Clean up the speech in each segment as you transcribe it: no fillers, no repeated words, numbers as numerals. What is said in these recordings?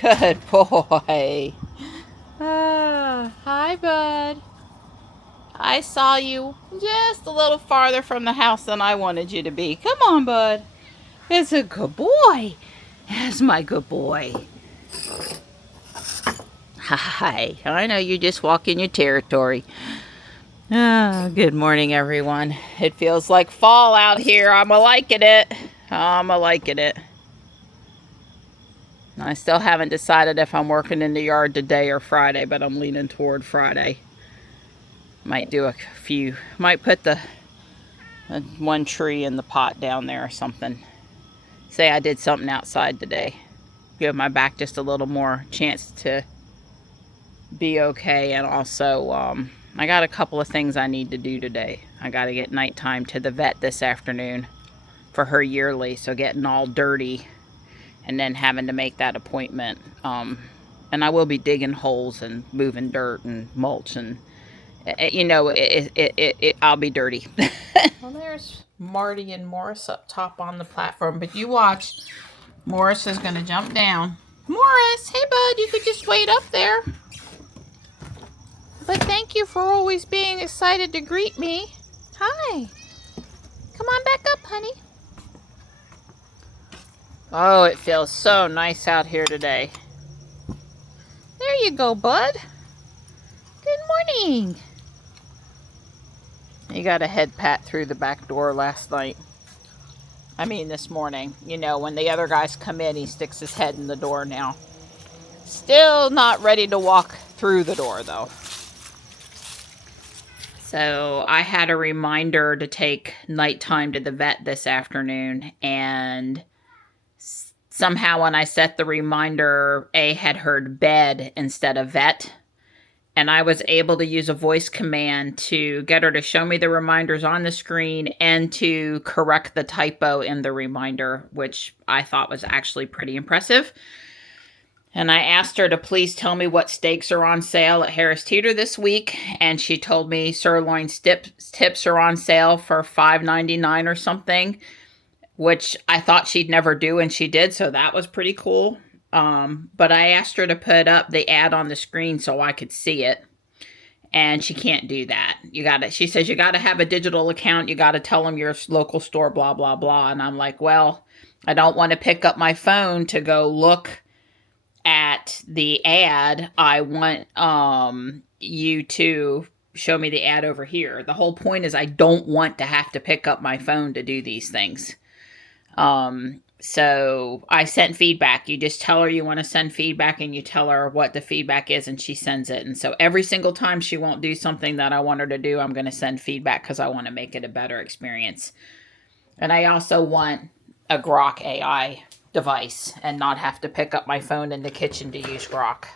Good boy. Hi, bud. I saw you just a little farther from the house than I wanted you to be. Come on, bud. It's a good boy. That's my good boy. Hi. I know you just walk in your territory. Good morning, everyone. It feels like fall out here. I'm a-liking it. I'm a-liking it. I still haven't decided if I'm working in the yard today or Friday, but I'm leaning toward Friday. Might do a few, might put the one tree in the pot down there or something. Say I did something outside today. Give my back just a little more chance to be okay. And also, I got a couple of things I need to do today. I got to get nighttime to the vet this afternoon for her yearly, so getting all dirty and then having to make that appointment. And I will be digging holes and moving dirt and mulch, and you know, I'll be dirty. Well, there's Marty and Morris up top on the platform, but you watch. Morris is going to jump down. Morris, hey bud, you could just wait up there. But thank you for always being excited to greet me. Hi. Come on back up, honey. Oh, it feels so nice out here today. There you go, bud. Good morning. You got a head pat through the back door last night. I mean this morning. You know, when the other guys come in, he sticks his head in the door now. Still not ready to walk through the door, though. So I had a reminder to take nighttime to the vet this afternoon, and somehow when I set the reminder, A had heard bed instead of vet. And I was able to use a voice command to get her to show me the reminders on the screen and to correct the typo in the reminder, which I thought was actually pretty impressive. And I asked her to please tell me what steaks are on sale at Harris Teeter this week. And she told me sirloin tips are on sale for $5.99 or something, which I thought she'd never do, and she did. So that was pretty cool. But I asked her to put up the ad on the screen so I could see it. And she can't do that. She says, you got to have a digital account. You got to tell them your local store, blah, blah, blah. And I'm like, well, I don't want to pick up my phone to go look at the ad. I want, you to show me the ad over here. The whole point is I don't want to have to pick up my phone to do these things. So I sent feedback. You just tell her you want to send feedback, and you tell her what the feedback is, and she sends it. And so every single time she won't do something that I want her to do, I'm going to send feedback because I want to make it a better experience. And I also want a Grok AI device and not have to pick up my phone in the kitchen to use Grok.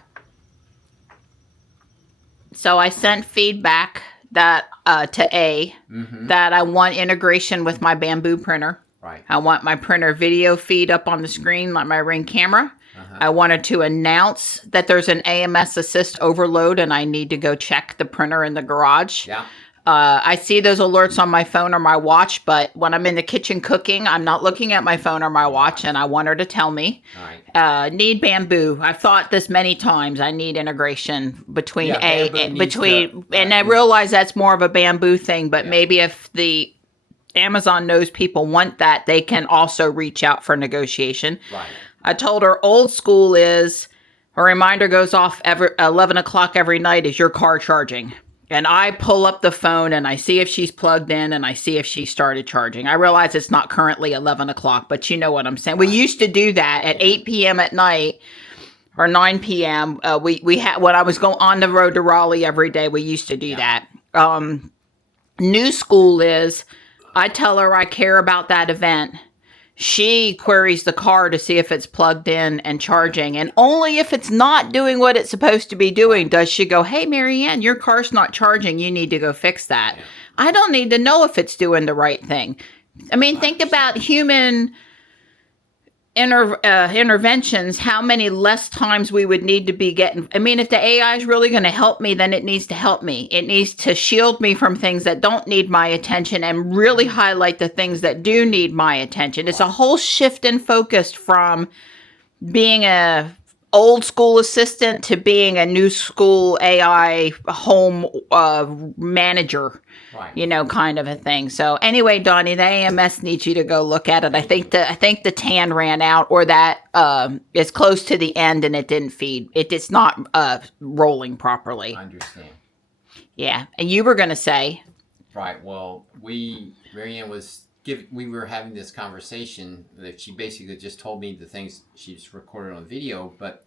So I sent feedback that to A, that I want integration with my bamboo printer. Right. I want my printer video feed up on the screen like my Ring camera. I wanted to announce that there's an AMS assist overload and I need to go check the printer in the garage. Yeah. I see those alerts on my phone or my watch, but when I'm in the kitchen cooking, I'm not looking at my phone or my watch, and I want her to tell me. Right. Need bamboo. I've thought this many times. I need integration between and I realize that's more of a bamboo thing, but maybe if the Amazon knows people want that, they can also reach out for negotiation. Right. I told her old school is a reminder goes off every 11 o'clock every night. Is your car charging? And I pull up the phone and I see if she's plugged in and I see if she started charging. I realize it's not currently 11 o'clock, but you know what I'm saying. We used to do that at 8 p.m. at night or 9 p.m. We had, when I was going on the road to Raleigh every day, we used to do that. New school is I tell her I care about that event. She queries the car to see if it's plugged in and charging. And only if it's not doing what it's supposed to be doing does she go, hey, Marianne, your car's not charging. You need to go fix that. Yeah. I don't need to know if it's doing the right thing. I mean, think about human interventions, how many less times we would need to be getting. I mean, if the AI is really going to help me, then it needs to help me. It needs to shield me from things that don't need my attention and really highlight the things that do need my attention. It's a whole shift in focus from being a old school assistant to being a new school AI home manager, right. kind of a thing. So anyway, Donnie, the AMS needs you to go look at it. I think the tan ran out, or that it's close to the end and it didn't feed. It's not rolling properly. I understand. Yeah, and you were gonna say. Right. Well, Marianne we were having this conversation that she basically just told me the things she's recorded on video, but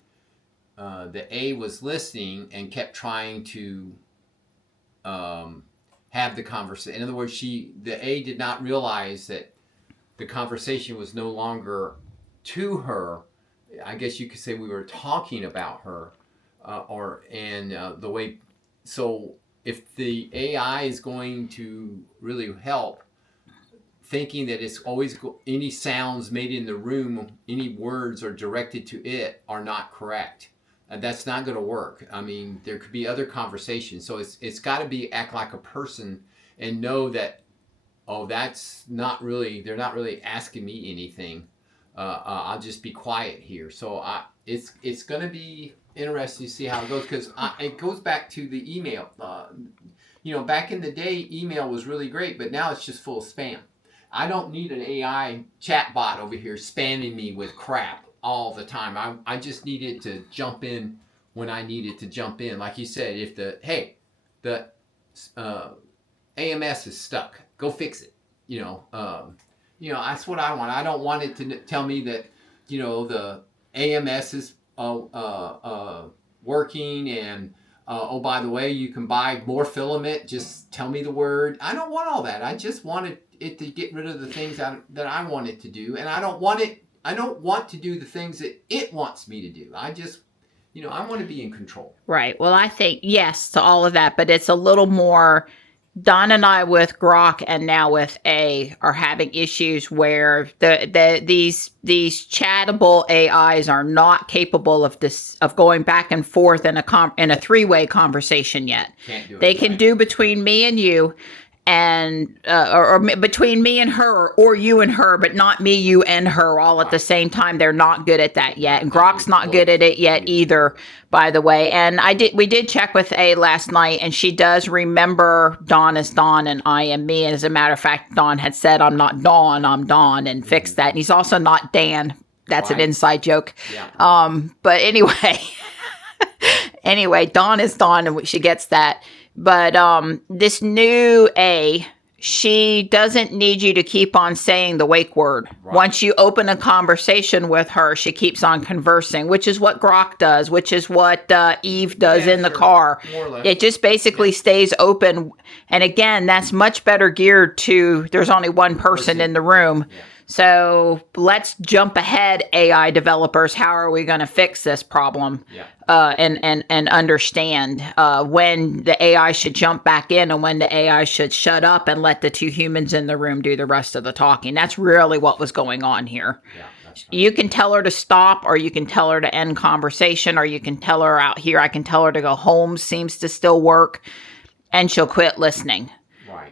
the A was listening and kept trying to have the conversation. In other words, the A did not realize that the conversation was no longer to her. I guess you could say we were talking about her, the way. So if the AI is going to really help, thinking that it's always any sounds made in the room, any words are directed to it are not correct. And that's not going to work. I mean, there could be other conversations. So it's got to act like a person and know that, that's not really, they're not really asking me anything. I'll just be quiet here. So it's going to be interesting to see how it goes, because it goes back to the email. Back in the day, email was really great, but now it's just full of spam. I don't need an AI chat bot over here spamming me with crap all the time. I just need it to jump in when I need it to jump in. Like you said, if the AMS is stuck, go fix it. That's what I want. I don't want it to tell me that, the AMS is working and, by the way, you can buy more filament. Just tell me the word. I don't want all that. I just wanted it to get rid of the things that I want it to do. And I don't want to do the things that it wants me to do. I just, I want to be in control. Right. Well, I think yes to all of that, but it's a little more. Don and I with Grok and now with A are having issues where these chattable AIs are not capable of going back and forth in a three-way conversation yet. Can't do it. They can do between me and you, and or between me and her, or you and her, but not me, you, and her all at the same time. They're not good at that yet, and Grok's not good at it yet either, by the way. And we did check with A last night, and she does remember Dawn as Dawn and I am me. And as a matter of fact, Dawn had said, "I'm not Dawn, I'm Dawn," and fixed that. And he's also not Dan. That's an inside joke. Yeah. But anyway, Dawn is Dawn, and she gets that. But this new A, she doesn't need you to keep on saying the wake word. Right. Once you open a conversation with her, she keeps on conversing, which is what Grok does, which is what Eve does in the car. More or less. It just basically stays open. And again, that's much better geared to, there's only one person in the room. Yeah. So let's jump ahead, AI developers. How are we going to fix this problem? Yeah. And understand when the AI should jump back in and when the AI should shut up and let the two humans in the room do the rest of the talking. That's really what was going on here. Yeah, that's right. You can tell her to stop, or you can tell her to end conversation, or you can tell her out here. I can tell her to go home, seems to still work, and she'll quit listening.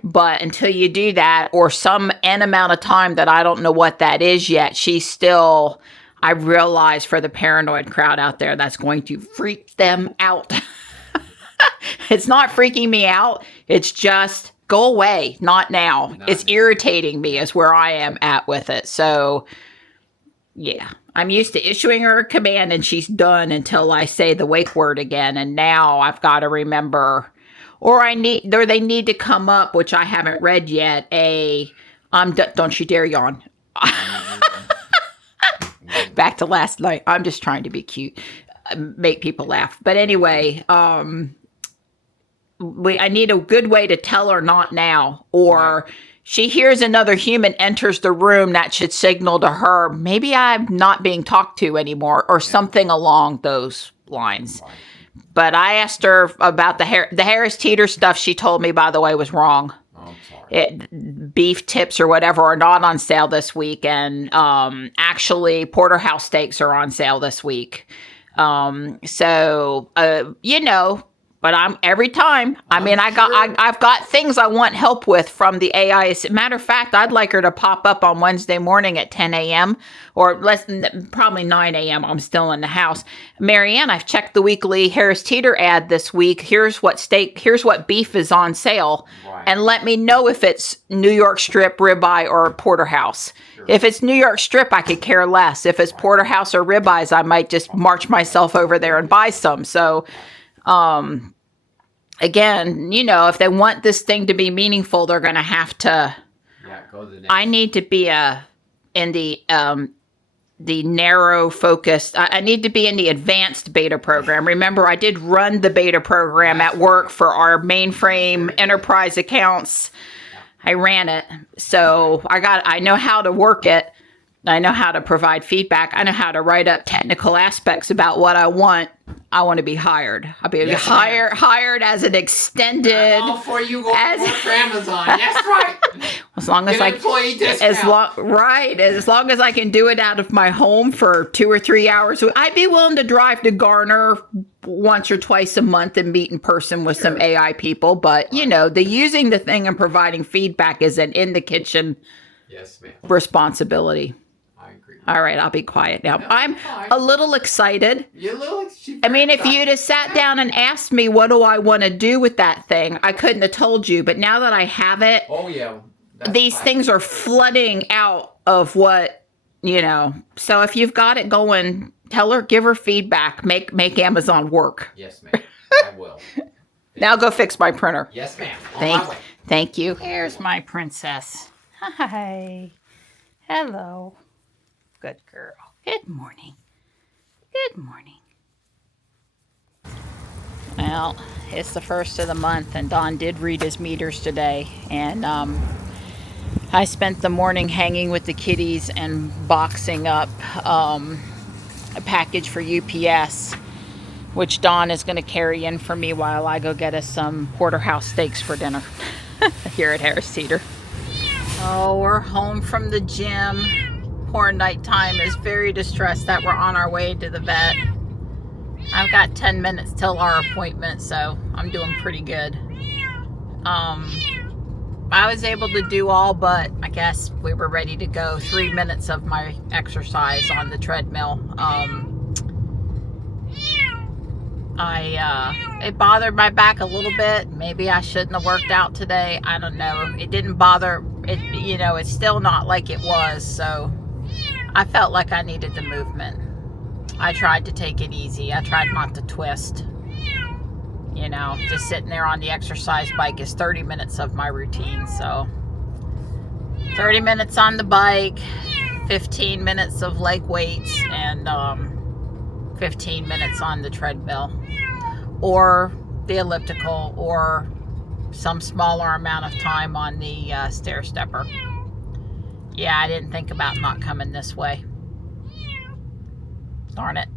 But until you do that, or some N amount of time that I don't know what that is yet, she's still, I realize for the paranoid crowd out there, that's going to freak them out. It's not freaking me out. It's just, go away, not now. It's irritating me is where I am at with it. So, yeah, I'm used to issuing her a command and she's done until I say the wake word again. And now I've got to remember... Or they need to come up, which I haven't read yet. Don't you dare yawn. Back to last night. I'm just trying to be cute, make people laugh. But anyway, I need a good way to tell her not now, or she hears another human enters the room. That should signal to her maybe I'm not being talked to anymore, or something along those lines. Right. But I asked her about the Harris Teeter stuff. She told me, by the way, was wrong. Oh, I'm sorry. Beef tips or whatever are not on sale this week. And actually, porterhouse steaks are on sale this week. But every time. I've got things I want help with from the AI. As a matter of fact, I'd like her to pop up on Wednesday morning at 10 a.m. or probably 9 a.m. I'm still in the house. Marianne, I've checked the weekly Harris Teeter ad this week. Here's what beef is on sale. Right. And let me know if it's New York strip, ribeye, or porterhouse. Sure. If it's New York strip, I could care less. If it's porterhouse or ribeyes, I might just march myself over there and buy some. So, again, if they want this thing to be meaningful, they're going to have to. Yeah, go to the next. I need to be in the narrow focused. I need to be in the advanced beta program. Remember, I did run the beta program at work for our mainframe enterprise accounts. I ran it, so I know how to work it. I know how to provide feedback. I know how to write up technical aspects about what I want. I want to be hired. I'll be hired as an extended. I'm all for you going to work for Amazon. That's right. As long as employee discount. As long as I can do it out of my home for 2 or 3 hours, I'd be willing to drive to Garner once or twice a month and meet in person with some AI people. But the using the thing and providing feedback is an in the kitchen responsibility. All right, I'll be quiet now. No, I'm a little excited. If you'd have sat down and asked me what do I want to do with that thing, I couldn't have told you. But now that I have it, these things are flooding out of what, So if you've got it going, tell her, give her feedback, make Amazon work. Yes, ma'am. I will. Now go fix my printer. Yes, ma'am. Thank you. Here's my princess. Hi. Hello. Good girl. Good morning. Good morning. Well, it's the first of the month, and Don did read his meters today. And I spent the morning hanging with the kitties and boxing up a package for UPS, which Don is going to carry in for me while I go get us some porterhouse steaks for dinner here at Harris Teeter. Oh, we're home from the gym. Poor Nighttime is very distressed that we're on our way to the vet. I've got 10 minutes till our appointment, so I'm doing pretty good. I was able to do all but, I guess we were ready to go, 3 minutes of my exercise on the treadmill. It bothered my back a little bit. Maybe I shouldn't have worked out today. I don't know. It didn't bother it. It's still not like it was. So I felt like I needed the movement. I tried to take it easy. I tried not to twist. Just sitting there on the exercise bike is 30 minutes of my routine. So 30 minutes on the bike, 15 minutes of leg weights, and 15 minutes on the treadmill or the elliptical or some smaller amount of time on the stair stepper. Yeah, I didn't think about not coming this way. Darn it.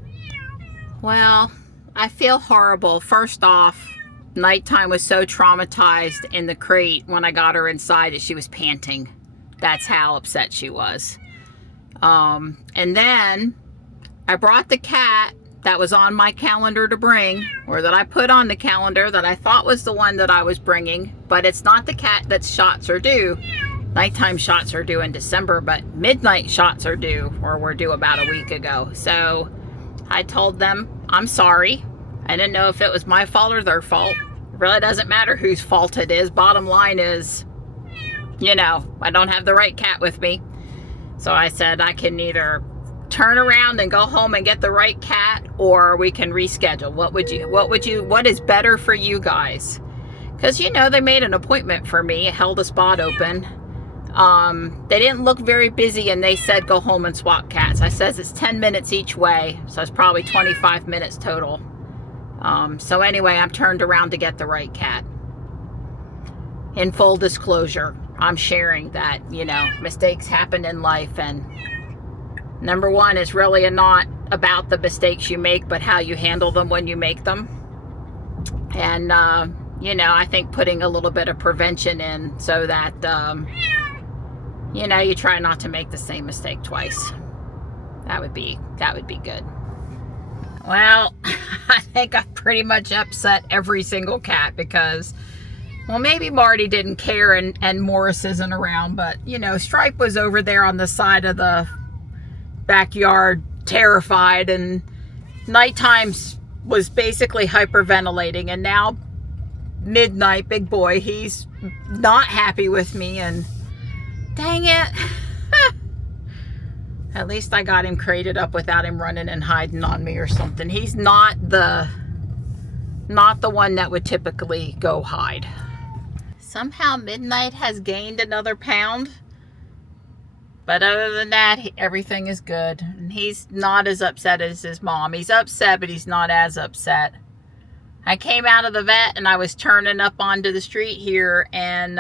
Well, I feel horrible. First off, Nighttime was so traumatized in the crate when I got her inside that she was panting. That's how upset she was. And then I brought the cat that was on my calendar to bring, or that I put on the calendar that I thought was the one that I was bringing, but it's not the cat that's shots are due. Nighttime shots are due in December, but midnight shots are due, or were due about a week ago. So I told them, I'm sorry. I didn't know if it was my fault or their fault. It really doesn't matter whose fault it is. Bottom line is, I don't have the right cat with me. So I said I can either turn around and go home and get the right cat, or we can reschedule. What is better for you guys? Because, they made an appointment for me, held a spot open. They didn't look very busy, and they said go home and swap cats. I says it's 10 minutes each way, so it's probably 25 minutes total. So anyway, I'm turned around to get the right cat. In full disclosure, I'm sharing that, mistakes happen in life, and number one is really not about the mistakes you make, but how you handle them when you make them. And, I think putting a little bit of prevention in so that, you try not to make the same mistake twice. That would be good. Well, I think I've pretty much upset every single cat because, well, maybe Marty didn't care and Morris isn't around, but, you know, Stripe was over there on the side of the backyard terrified, and nighttime was basically hyperventilating, and now midnight, big boy, he's not happy with me, and dang it. At least I got him crated up without him running and hiding on me or something. He's not the one that would typically go hide. Somehow Midnight has gained another pound. But other than that, everything is good. And he's not as upset as his mom. He's upset, but he's not as upset. I came out of the vet and I was turning up onto the street here, and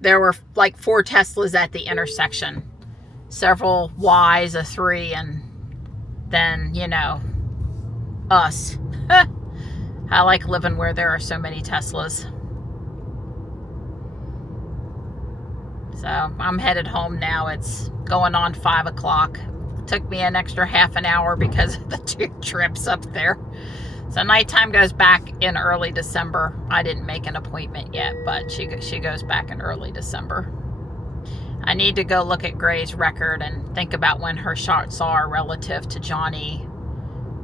there were like 4 Teslas at the intersection. Several Ys, a 3, and then, you know, us. I like living where there are so many Teslas. So I'm headed home now. It's going on 5 o'clock. Took me an extra half an hour because of the 2 trips up there. So nighttime goes back in early December. I didn't make an appointment yet, but she goes back in early December. I need to go look at Gray's record and think about when her shots are relative to Johnny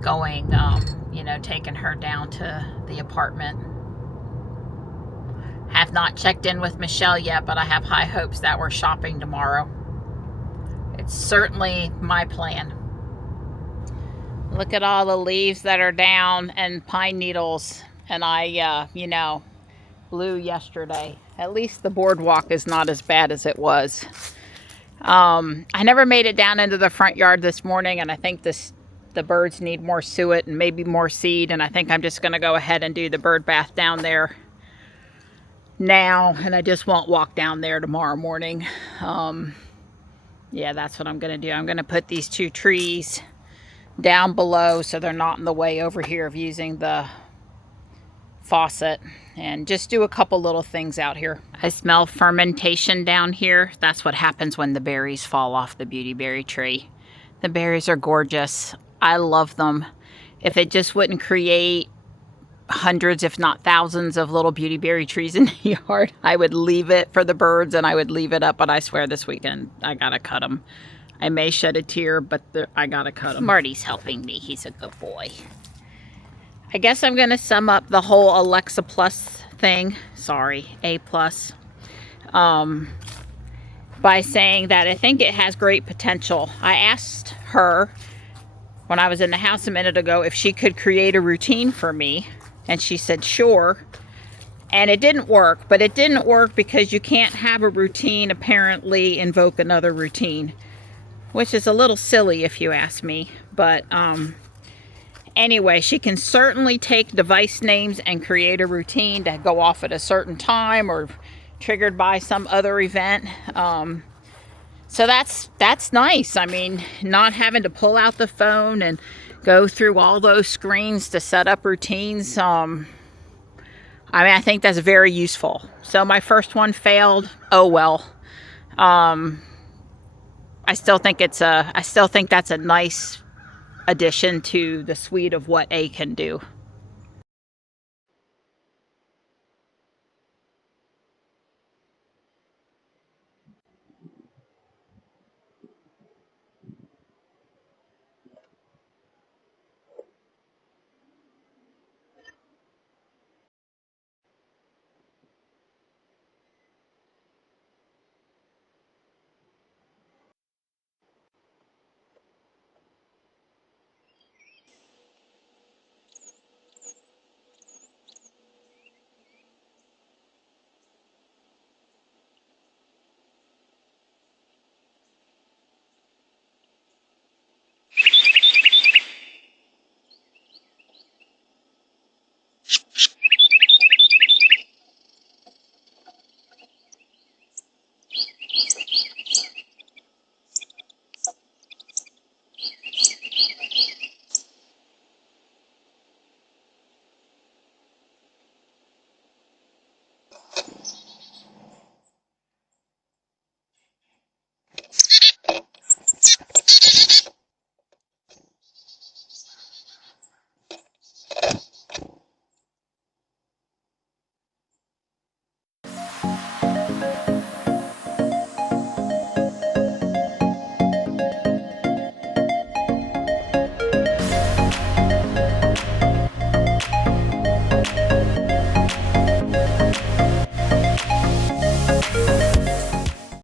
going, you know, taking her down to the apartment. Have not checked in with Michelle yet, but I have high hopes that we're shopping tomorrow. It's certainly my plan. Look at all the leaves that are down and pine needles. And I, you know, blew yesterday. At least the boardwalk is not as bad as it was. I never made it down into the front yard this morning, and I think the birds need more suet and maybe more seed, and I think I'm just going to go ahead and do the bird bath down there now, and I just won't walk down there tomorrow morning. Yeah, that's what I'm going to do. I'm going to put these 2 trees down below so they're not in the way over here of using the faucet, and just do a couple little things out here. I smell fermentation down here. That's what happens when the berries fall off the beauty berry tree. The berries are gorgeous. I love them. If it just wouldn't create hundreds, if not thousands, of little beauty berry trees in the yard, I would leave it for the birds and I would leave it up, but I swear this weekend I gotta cut them. I may shed a tear, but I gotta cut them. Marty's helping me. He's a good boy. I guess I'm going to sum up the whole Alexa Plus thing, sorry, A Plus, by saying that I think it has great potential. I asked her when I was in the house a minute ago if she could create a routine for me, and she said sure, and it didn't work. But it didn't work because you can't have a routine apparently invoke another routine, which is a little silly if you ask me. But anyway, she can certainly take device names and create a routine to go off at a certain time or triggered by some other event. So that's nice. I mean, not having to pull out the phone and go through all those screens to set up routines. I mean, I think that's very useful. So my first one failed. Oh well. I still think that's a nice addition to the suite of what A can do.